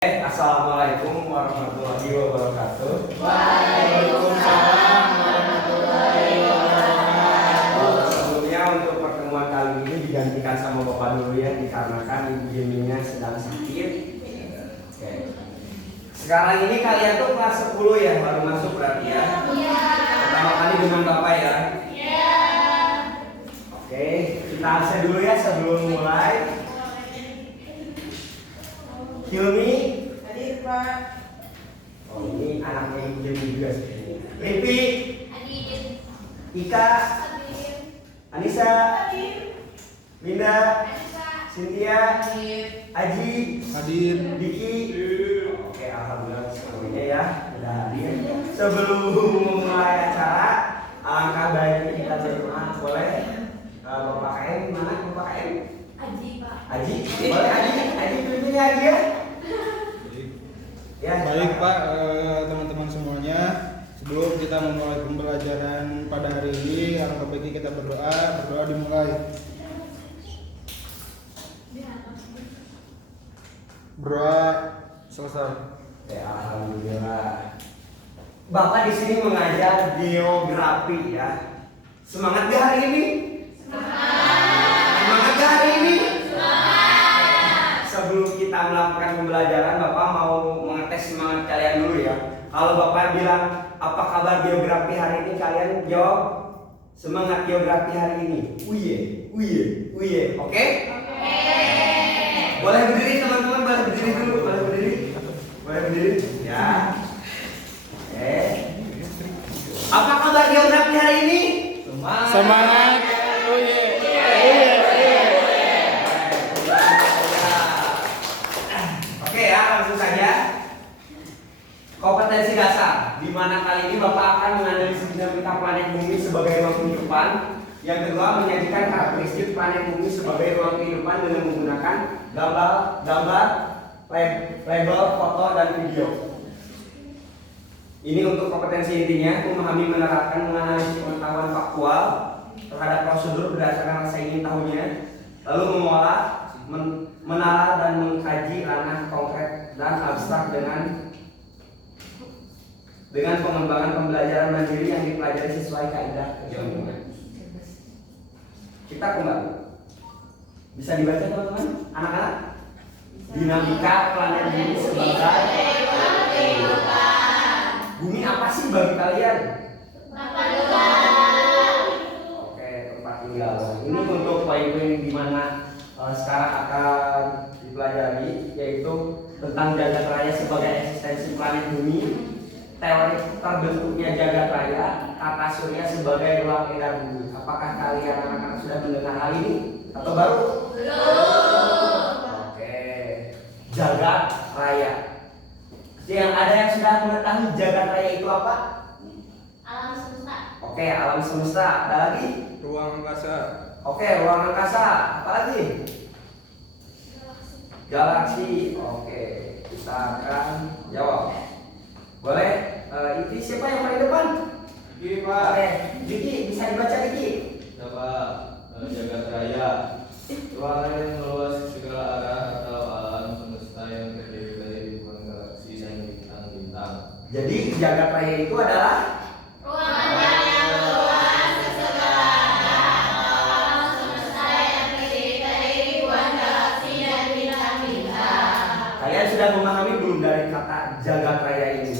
Assalamualaikum warahmatullahi wabarakatuh. Waalaikumsalam warahmatullahi wabarakatuh. Sebelumnya untuk pertemuan kali ini digantikan sama Bapak dulu ya, dikarenakan Ibu Jeminya sedang sakit. Oke. Sekarang ini kalian tuh kelas 10 ya, baru masuk berarti ya? Iya. Pertama kali dengan Bapak ya? Iya. Oke, kita absen dulu ya sebelum mulai. Hilmi. Hadir, Pak. Oh, ini anaknya Ibu Jemi juga sih. Ripi. Hadir. Ika. Hadir. Anissa. Hadir. Linda. Anissa. Cynthia. Hadir. Aji. Hadir. Diki. Oke, alhamdulillah semuanya ya sudah hadir. Sebelum memulai acara, alangkah baiknya kita berdoa. Boleh? Bapak KM mana? Bapak KM? Aji, Pak. Aji, boleh Aji? Aji pimpinnya Aji ya? Ya. Baik Pak, teman-teman semuanya. Sebelum kita memulai pembelajaran pada hari ini, alangkah baiknya kita berdoa. Berdoa dimulai. Berdoa selesai. Oke, alhamdulillah. Bapak di sini mengajar geografi ya. Semangat gak hari ini? Semangat gak hari ini? Sebelum kita melakukan pembelajaran, Bapak mau mengetes semangat kalian dulu ya. Kalau Bapak bilang, apa kabar geografi hari ini? Kalian jawab, semangat geografi hari ini. Uye, uye, uye. Oke? Boleh berdiri teman-teman, boleh berdiri dulu, boleh berdiri. Boleh berdiri? Ya. Oke. Apa kabar geografi hari ini? Semangat. Oke ya, langsung saja. Kompetensi dasar, di mana kali ini Bapak akan menganalisis dinamika planet bumi sebagai ruang kehidupan. Yang kedua, menyajikan karakteristik planet bumi sebagai ruang kehidupan dengan menggunakan gambar, label, foto, dan video. Ini untuk kompetensi intinya, memahami, menerapkan, menganalisis pengetahuan faktual terhadap prosedur berdasarkan rasa ingin tahunya, lalu mengolah, menalar dan mengkaji ranah konkret dan abstrak dengan pengembangan pembelajaran mandiri yang dipelajari sesuai kaidah keilmuan. Kita kembali. Bisa dibaca teman-teman? Anak-anak? Dinamika planet bumi sebagai bumi apa sih bagi kalian? Oke, tempat tinggal. Ini untuk poin-poin di mana sekarang akan dipelajari, yaitu tentang jagat raya sebagai eksistensi planet bumi, teori terbentuknya jagat raya, tata surya sebagai ruang edar bumi. Apakah kalian anak-anak sudah mendengar hal ini atau baru? Belum. Oke, jagat raya. Yang ada yang sudah mengetahui jagat raya itu apa? Alam semesta. Oke, alam semesta. Ada lagi? Ruang angkasa. Oke, ruang angkasa. Apa lagi? Galaksi. Oke, kita akan jawab. Boleh? Ini siapa yang paling depan? Diki Pak. Oke, Diki, bisa dibaca Diki? Coba jagat raya ruang yang meluas ke segala arah atau alam semesta yang terdiri dari ribuan galaksi dan bintang-bintang. Jadi jagat raya itu adalah Ruangan yang luas segala alam semesta yang terdiri dari ribuan galaksi dan bintang-bintang. kalian sudah memahami belum dari kata jagat raya ini?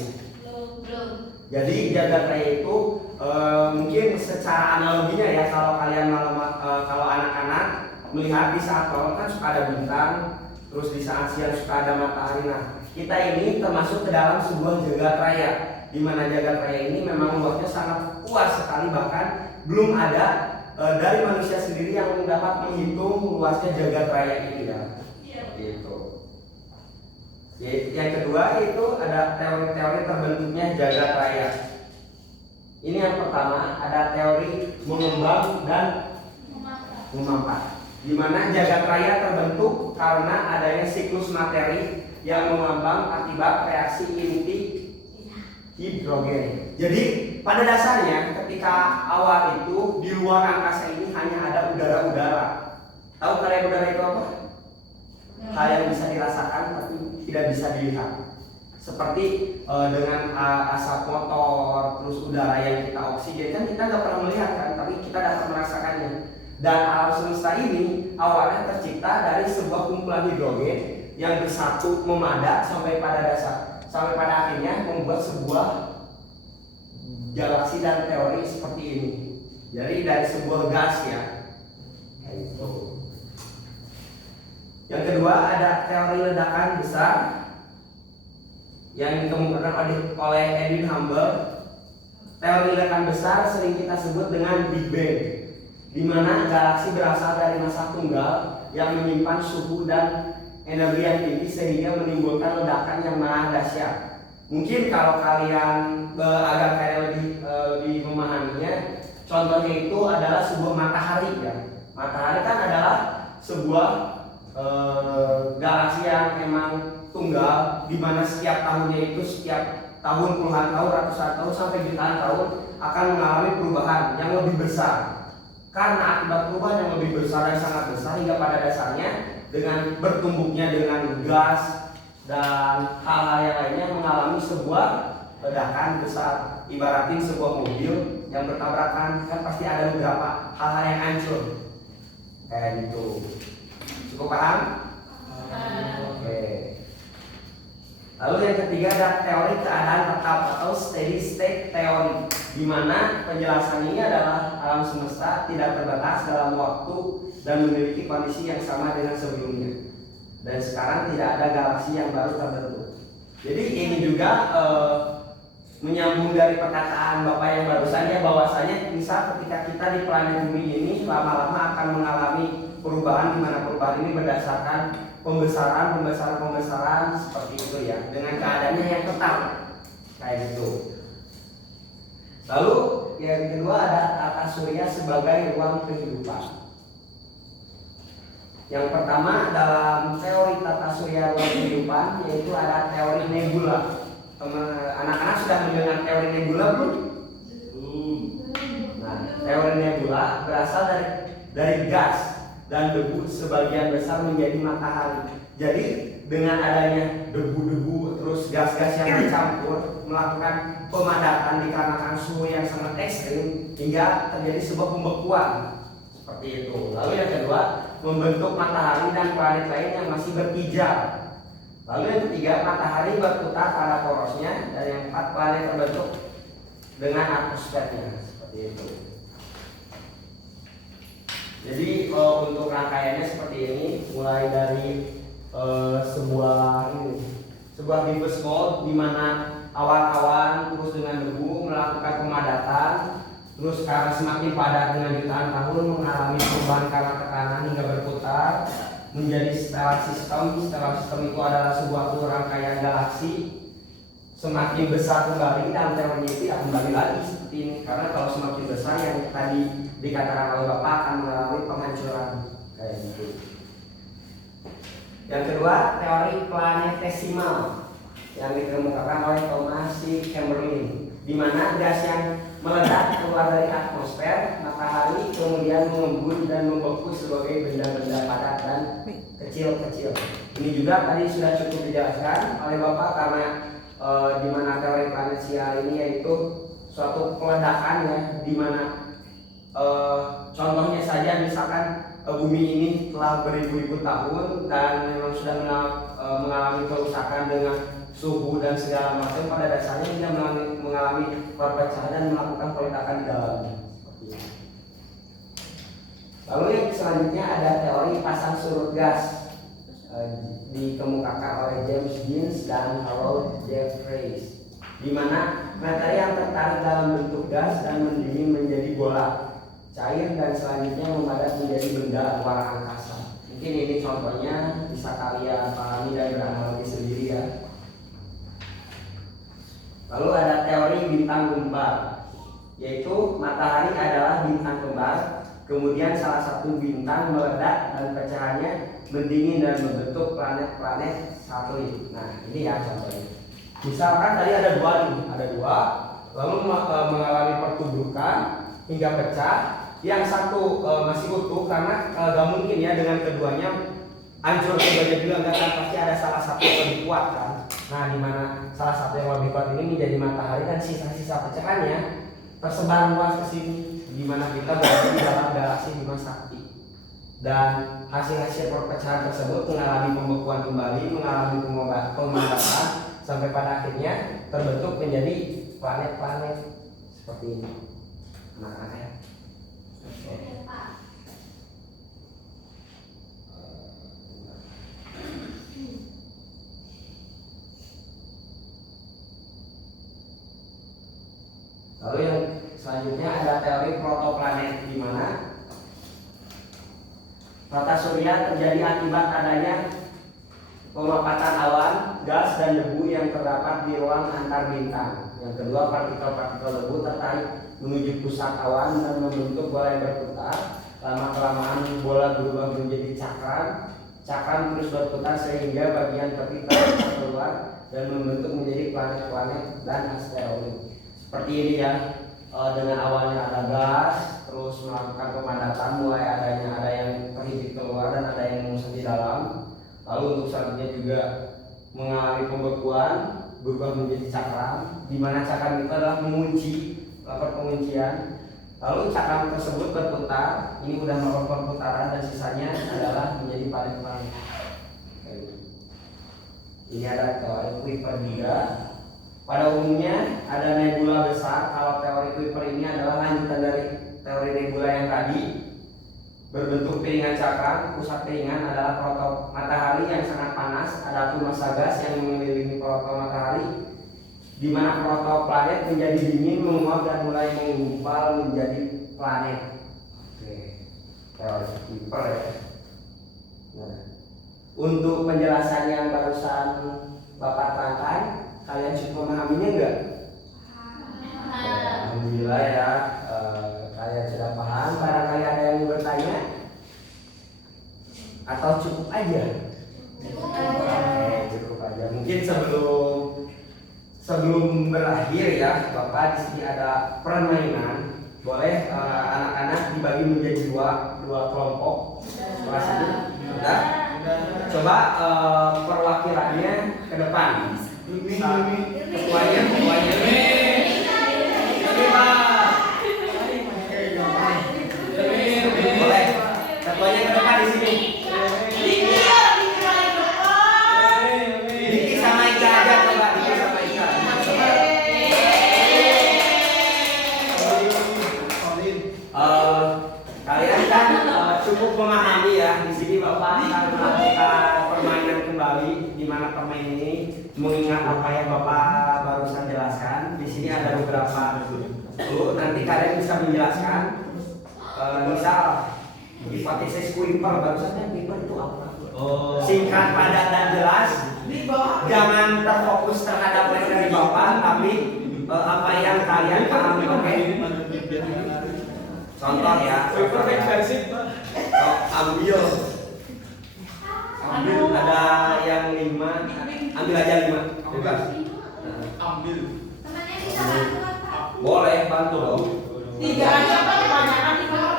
Belum. Jadi jagat raya itu mungkin secara analoginya ya, kalau kalian kalau anak-anak melihat di saat malam kan suka ada bintang, terus di saat siang suka ada matahari. Nah, kita ini termasuk ke dalam sebuah jagat raya, di mana jagat raya ini memang luasnya sangat luas sekali, bahkan belum ada dari manusia sendiri yang dapat menghitung luasnya jagat raya ini ya. Gitu. Yang kedua itu ada teori-teori terbentuknya jagat raya. Ini yang pertama, ada teori mengembang dan memampat, di mana jagat raya terbentuk karena adanya siklus materi yang mengambang akibat reaksi inti hidrogen. Jadi pada dasarnya ketika awal itu di luar angkasa ini hanya ada udara-udara. Tahu kalian udara itu apa? Hal yang bisa dirasakan tapi tidak bisa dilihat. Seperti dengan asap motor, terus udara yang kita oksigen kan kita nggak pernah melihat kan, tapi kita dapat merasakannya. Dan alam semesta ini awalnya tercipta dari sebuah kumpulan hidrogen yang bersatu memadat sampai pada akhirnya membuat sebuah galaksi dan teori seperti ini. Jadi dari sebuah gas ya. Gitu. Yang kedua ada teori ledakan besar yang dikemukakan oleh Edwin Hubble. Teori ledakan besar sering kita sebut dengan Big Bang, di mana galaksi berasal dari massa tunggal yang menyimpan suhu dan energi yang tinggi sehingga menimbulkan ledakan yang malah dahsyat. Mungkin kalau kalian agar kalian lebih memahaminya, contohnya itu adalah sebuah matahari ya. Matahari kan adalah sebuah galaksi yang memang tunggal, di mana setiap tahunnya itu setiap tahun puluhan tahun, ratusan tahun sampai jutaan tahun akan mengalami perubahan yang lebih besar. Karena akibat perubahan yang lebih besar dan sangat besar hingga pada dasarnya dengan bertumbuknya dengan gas dan hal-hal yang lainnya mengalami sebuah ledakan besar. Ibaratin sebuah mobil yang bertabrakan kan pasti ada beberapa hal-hal yang hancur kayak gitu. Cukup paham? Oke. Lalu yang ketiga ada teori keadaan tetap atau steady state theory, di mana penjelasan ini adalah alam semesta tidak terbatas dalam waktu dan memiliki kondisi yang sama dengan sebelumnya. Dan sekarang tidak ada galaksi yang baru terbentuk. Jadi ini juga menyambung dari perkataan Bapak yang barusan ya, bahwasanya misal ketika kita di planet bumi ini lama-lama akan mengalami perubahan, di mana perubahan ini berdasarkan pembesaran seperti itu ya, dengan keadaannya yang tetap kayak gitu. Lalu yang kedua ada tata surya sebagai ruang kehidupan. Yang pertama dalam teori tata surya ruang kehidupan yaitu ada teori nebula. Anak-anak sudah mendengar teori nebula belum? Nah, teori nebula berasal dari gas dan debu sebagian besar menjadi matahari. Jadi dengan adanya debu-debu terus gas-gas yang dicampur melakukan pemadatan dikarenakan suhu yang sangat ekstrim hingga terjadi sebuah pembekuan seperti itu. Lalu yang kedua membentuk matahari dan planet lain yang masih berpijar. Lalu yang ketiga matahari berputar pada porosnya, dan yang keempat planet terbentuk dengan atmosfernya seperti itu. Jadi untuk rangkaiannya seperti ini, mulai dari sebuah diffuse mode di mana awan-awan terus dengan debu melakukan pemadatan, terus karena semakin padat dengan jutaan tahun mengalami perubahan karena tekanan hingga berputar menjadi stellar system. Stellar system itu adalah sebuah rangkaian galaksi semakin besar kembali, dan teorinya itu ya kembali lagi seperti ini, karena kalau semakin besar yang tadi dikatakan oleh Bapak akan mengalami penghancuran kayak gitu. Yang kedua teori planetesimal yang dikemukakan oleh Thomas C. Chamberlain, di mana gas yang meledak keluar dari atmosfer matahari kemudian mengembun dan membeku sebagai benda-benda padat dan kecil-kecil. Ini juga tadi sudah cukup dijelaskan oleh Bapak, karena di mana teori planetesial ini yaitu suatu peledakan ya, di mana contohnya saja misalkan bumi ini telah beribu-ribu tahun dan memang sudah mengalami kerusakan dengan suhu dan segala macam, pada dasarnya dia mengalami perpecahan dan melakukan peledakan di dalamnya. Lalu yang selanjutnya ada teori pasang surut gas, dikemukakan oleh James Jeans dan Harold Jeffreys, di mana materi yang tertarik dalam bentuk gas dan mendingin menjadi bola cair dan selanjutnya memadat menjadi benda luar angkasa. Mungkin ini contohnya bisa kalian pahami dan beranalogi sendiri ya. Lalu ada teori bintang kembar, yaitu matahari adalah bintang kembar, kemudian salah satu bintang meledak dan pecahannya mendingin dan membentuk planet-planet satelit. Nah ini ya contohnya. Misalkan tadi ada dua, lalu mengalami pertubuhan hingga pecah. Yang satu masih utuh karena gak mungkin ya dengan keduanya hancur semuanya juga enggak kan, pasti ada salah satu yang lebih kuat kan. Nah, di mana salah satu yang lebih kuat ini menjadi matahari dan sisa-sisa pecahannya tersebar luas ke sini, di mana kita berada di dalam galaksi Bima Sakti. Dan hasil-hasil perpecahan tersebut mengalami pembekuan kembali, mengalami pemanasan sampai pada akhirnya terbentuk menjadi planet-planet seperti ini. Nah, ya. Lalu yang selanjutnya ada teori protoplanet, di mana tata surya terjadi akibat adanya pemapatan awan, gas, dan debu yang terdapat di ruang antar bintang. Yang kedua, partikel-partikel debu tertarik menuju pusat awan dan membentuk bola yang berputar. Lama-kelamaan bola berubah menjadi cakram. Cakram terus berputar sehingga bagian tepi keluar dan membentuk menjadi planet-planet dan asteroid. Seperti ini ya, dengan awalnya ada gas, terus melakukan pemadatan, mulai ada yang terhimpit keluar dan ada yang mengusung di dalam. Lalu untuk selanjutnya juga mengalami pembekuan, berubah menjadi cakram, di mana cakram itu adalah mengunci, melakukan penguncian. Lalu cakram tersebut berputar, ini udah melakukan perputaran dan sisanya adalah menjadi planet-planet. Ini ada teori Kuiper juga. Pada umumnya ada nebula besar. Kalau teori Kuiper ini adalah lanjutan dari teori nebula yang tadi, berbentuk piringan cakram. Pusat piringan adalah proto matahari yang sangat panas. Adapun massa gas yang mengelilingi proto matahari, di mana proto planet menjadi dingin, menguap dan mulai menggumpal menjadi planet. Oke, teori Kuiper ya. Nah, untuk penjelasan yang barusan Bapak terangkan, kalian cukup memahaminya enggak? Alhamdulillah ya, kalian sudah paham. Barangkali ada yang mau bertanya atau cukup aja? Cukup aja. Mungkin sebelum berakhir ya, Bapak di sini ada permainan. Boleh anak-anak dibagi menjadi dua kelompok. Kelas ini sudah. Coba perwakilannya ke depan. Ketuanya boleh, ketuanya ke depan di sini. Diki sama Ika aja, coba Diki sama Ika. Kalian kan cukup memahami ya. Di sini Bapak akan melakukan permainan kembali, di mana permainan ini mengingat apa yang Bapak barusan jelaskan. Di sini ada beberapa dulu. Nanti kalian bisa menjelaskan. Misal hipotesis Kuiper, barusan Kuiper itu apa? Singkat, padat dan jelas. Jangan terfokus terhadap materi Bapak, tapi apa yang kalian pahami. Oke? Contoh ya. Ambil ada yang 5, ambil aja 5. Bebas. Ambil. Temannya bisa bantu apa? Boleh bantu dong. 3 aja apa kebanyakan di bawah.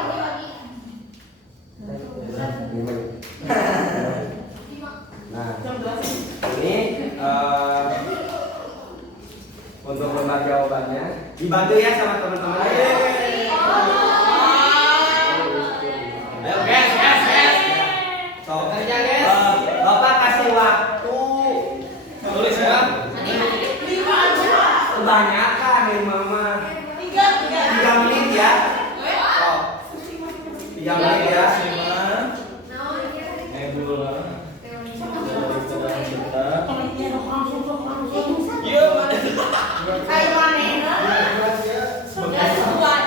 Nah, ini untuk lembar jawabannya dibantu ya sama teman-teman. Ayo guys. So, Bapak kasih waktu. Tulis ya. 5 aja. Kebanyakan nih Mama. 3 menit ya. Oh, 3 menit ya. Nebula. Kayak mana? Sudah buat.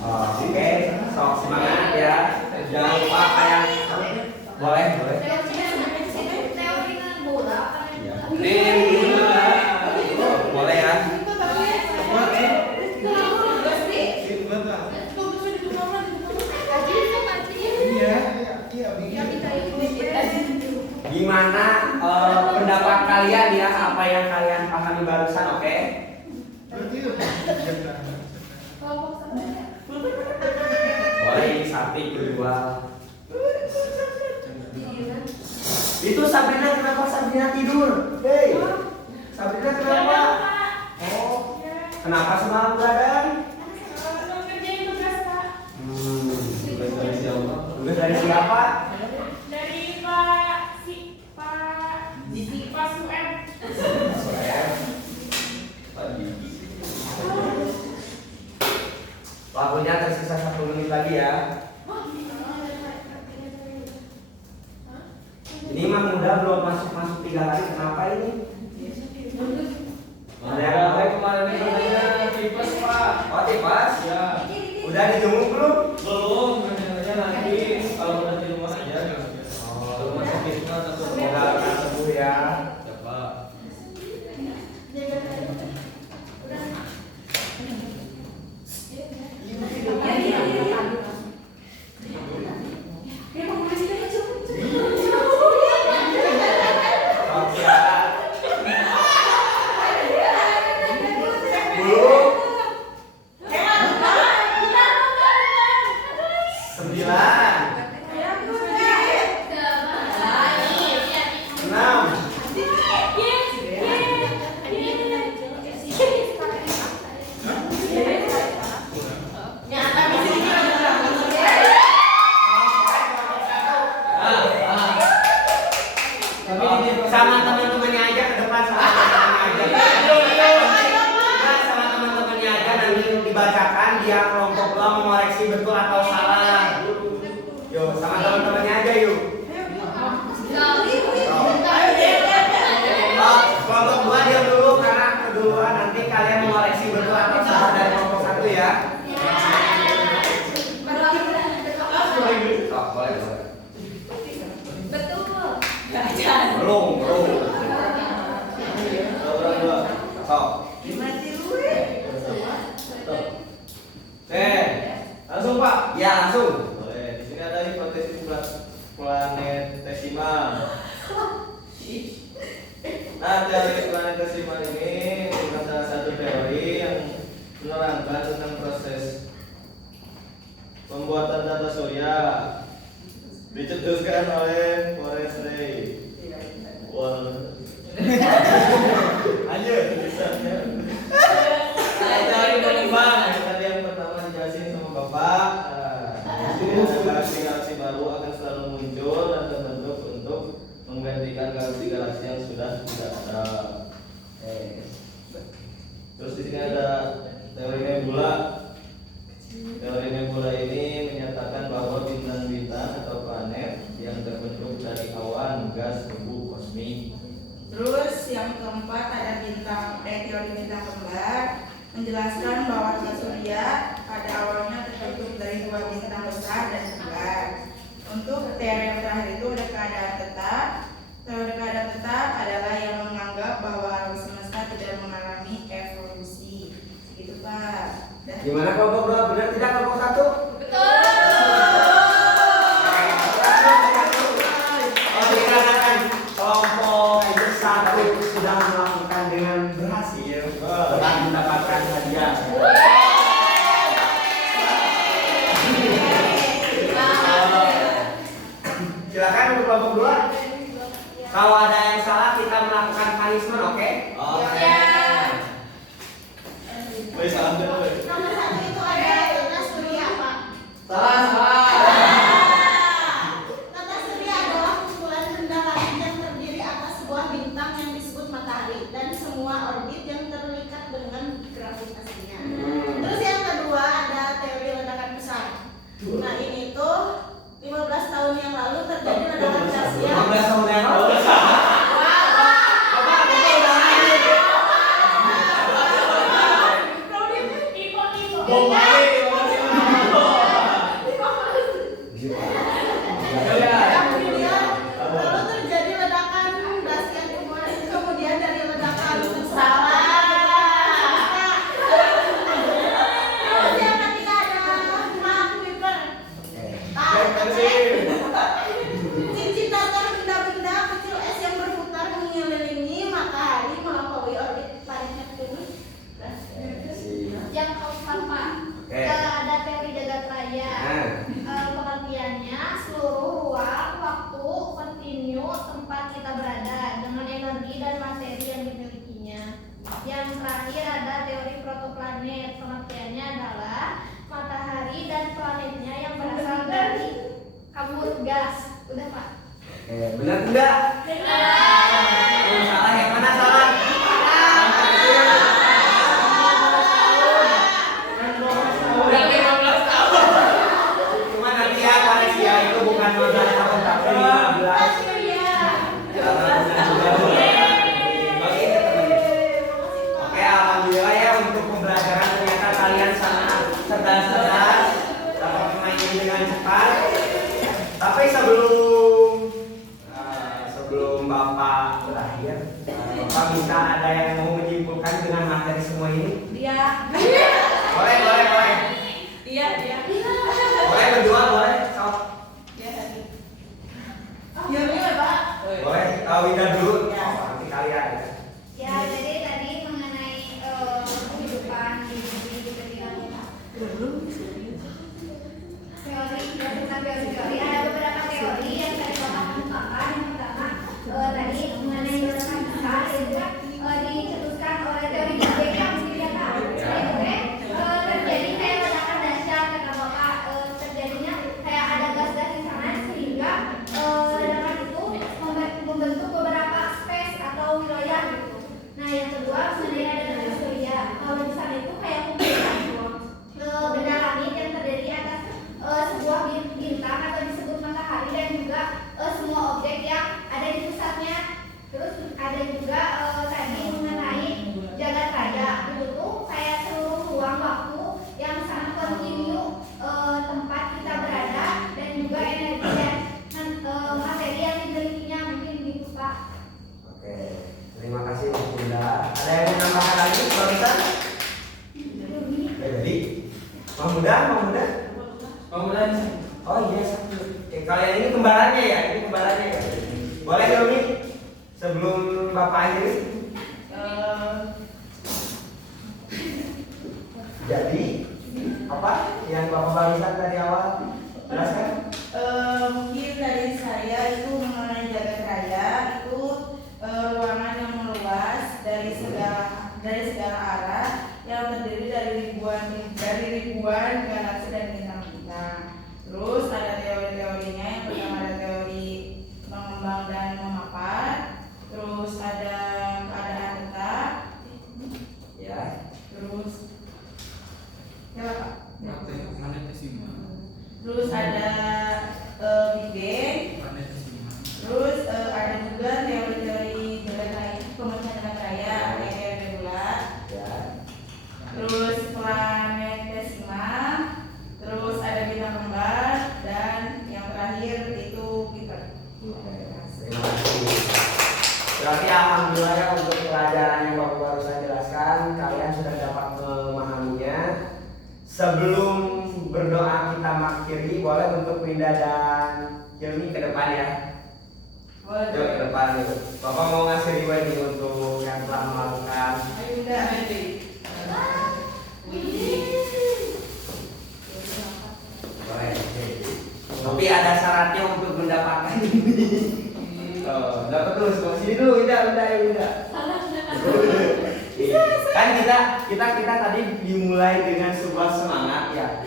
Oke, sok semangat ya. Jangan lupa kayak boleh. Teori bola. Nebula. bata. Tuh, bisa dibuka apa? Iya, Gimana pendapat kalian ya, apa yang kalian pahami barusan, oke? Berarti itu. Boleh ini sapi dijual. Itu Sabrina, kenapa Sabrina tidur? Hei, Sabrina kenapa? Oh, kenapa semalam begadang? Tugas dari siapa? Tugas dari siapa? Dari Pak Suem. Pagi. Waktunya tersisa 1 menit lagi ya. Ini mah mudah, belum masuk 3 hari. Kenapa ini? Ada yang Apa kemarin ini katanya tipes Pak? Oh, tipes? Ya. Udah dijemur belum? Belum, katanya nanti kalau udah di rumah aja. Rumah sakitnya takut Semoga akan sembuh ya. Ya Pak. Oke. Belum. 9. Sama teman-temannya aja ke depan, sama teman-temannya aja. Nah, sama teman-temannya aja nanti dibacakan, dia kelompok 2 mengoreksi betul atau salah. Yuk, sama teman-temannya aja yuk. Kelompok 2 diam dulu karena keduluan, nanti kalian mengoreksi betul atau salah dari kelompok 1 ya. Oh, boleh. Belum. So. Langsung Pak. Ya, langsung. Boleh. Di sini ada hipotesis planetesimal. Nah, teori planetesimal ini merupakan salah satu teori yang menerangkan tentang proses pembuatan tata surya. Dicetuskan oleh Forrest Ray. Lanjut. Teori penimbang. Tadi yang pertama dijelasin sama Bapak. Di sini ada galaksi-galaksi baru akan selalu muncul dan terbentuk untuk menggantikan galaksi-galaksi yang sudah tidak ada. Terus di sini ada teori nebula. Teori nebula ini menyatakan bahwa bintang-bintang atau planet yang terbentuk dari awan, gas, debu kosmik. Terus yang keempat ada teori bintang kembar, menjelaskan bahwa tata surya pada awalnya terbentuk dari 2 bintang besar dan kembar. Untuk teori yang terakhir itu ada keadaan tetap. Teori keadaan tetap adalah yang menganggap bahwa alam semesta tidak mengalami evolusi. Gitu Pak. Gimana kelompok 2? Benar tidak kelompok 1? Oh, dikarenakan kelompok 1 sudah melakukan dengan berhasil dan mendapatkan hadiah. Silakan untuk kelompok 2. Kalau ada yang salah kita melakukan punishment, oke? Oke. Baik, salam dulu. Nomor 1 itu ada tata surya, Pak. Salah. Tata surya adalah kumpulan benda langit yang terdiri atas sebuah bintang yang disebut matahari dan semua orbit yang terikat dengan gravitasinya. Terus yang kedua ada teori ledakan besar. Nah ini tuh 15 tahun yang lalu terjadi ledakan dahsyat. 15 tahun yang lalu. Lalu terjadi ledakan dahsyat, kemudian dari ledakan salah. Terus yang ketiga Udah Pak. Oke, benar tidak? Oh, salah, yang mana salah? Cuma nanti ya koreksi ya, itu bukan 15 tahun tapi 15. Oke, alhamdulillah ya untuk pembelajaran ternyata kalian sangat cerdas-cerdas dapat bermain dengan cepat. Tapi sebelum Bapak berakhir, Bapak minta ada yang mau menyimpulkan dengan materi semua ini? Dia. Boleh. Dia. Boleh berdua, boleh. Sok. Dia tadi. Yuri Pak. Boleh, Wida dulu. Oh, nanti kalian ya. Ya, jadi tadi mengenai kehidupan di ketika teori, bukan teori. Ada beberapa teori yang tadi Bapak kemukakan. Yang pertama, tadi mengenai ledakan besar itu dicetuskan oleh teori Big Bang yang mesti dia tahu. Terjadi kayak ledakan dahsyat kata Bapak, terjadinya kayak ada gas-gas di sana sehingga ledakan itu membentuk beberapa space atau wilayah gitu. Nah yang kedua mengenai adanya surya. Kalau di sana itu kayak kumpulan benda langit yang terdiri atas sebuah bintang atau disebut matahari dan juga semua objek yang ada di pusatnya. Terus ada juga tadi mengenai jagat raya. Itu tuh kayak seluruh ruang waktu yang sangat kontinu tempat kita berada dan juga energi dan materi yang dimilikinya mungkin gitu Pak. Oke, terima kasih Mas Bunda. Ada yang mau menambahkan lagi, barusan? Jadi, Mang Muda. Oh iya, satu. Kalian ini kembarannya ya? Boleh Yomi? Sebelum Bapak akhiri. Jadi, apa yang Bapak barusan tadi awal jelaskan? Mungkin dari saya itu mengenai jagat raya itu ruangan yang meluas dari segala arah yang terdiri dari ribuan galaksi dan bintang-bintang. Terus ada teori-teorinya. Yang pertama ada teori mengembang dan memapat. Terus ada keadaan tetap. Ya. Terus Terus ada Big Bang. Terus ada juga teori-teori pemecahan jagat raya, kayak nebula. Ya. Terus planetesimal. Terus ada bintang kembar dan yang terakhir itu Kuiper. Terima kasih. Berarti alhamdulillah ya untuk pelajaran yang Bapak barusan jelaskan, kalian sudah dapat memahaminya. Sebelum berdoa kita mengakhiri, boleh untuk Winda dan Hilmi ke depan ya. Boleh. Yuk ke depan itu. Bapak mau ngasih reward nih untuk yang telah melakukan. Ayo udah ada. Boleh. Tapi ada syaratnya untuk mendapatkan ini. Oh, dapat terus. Sini dulu, Winda. Kan kita tadi dimulai dengan sebuah semangat ya.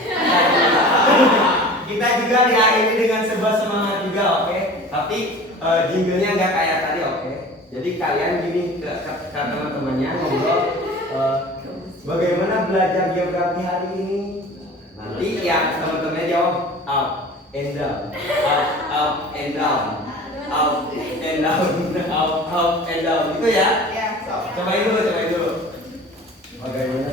Kita juga diakhiri dengan sebuah semangat juga, oke? Tapi jinglenya nggak kayak tadi, oke? Jadi kalian gini ke teman-temannya ngobrol, bagaimana belajar geografi hari ini? Nanti yang teman-temannya jawab up and down, up and down, up and down, up and down, gitu ya? Ya, Cobain dulu. Bagaimana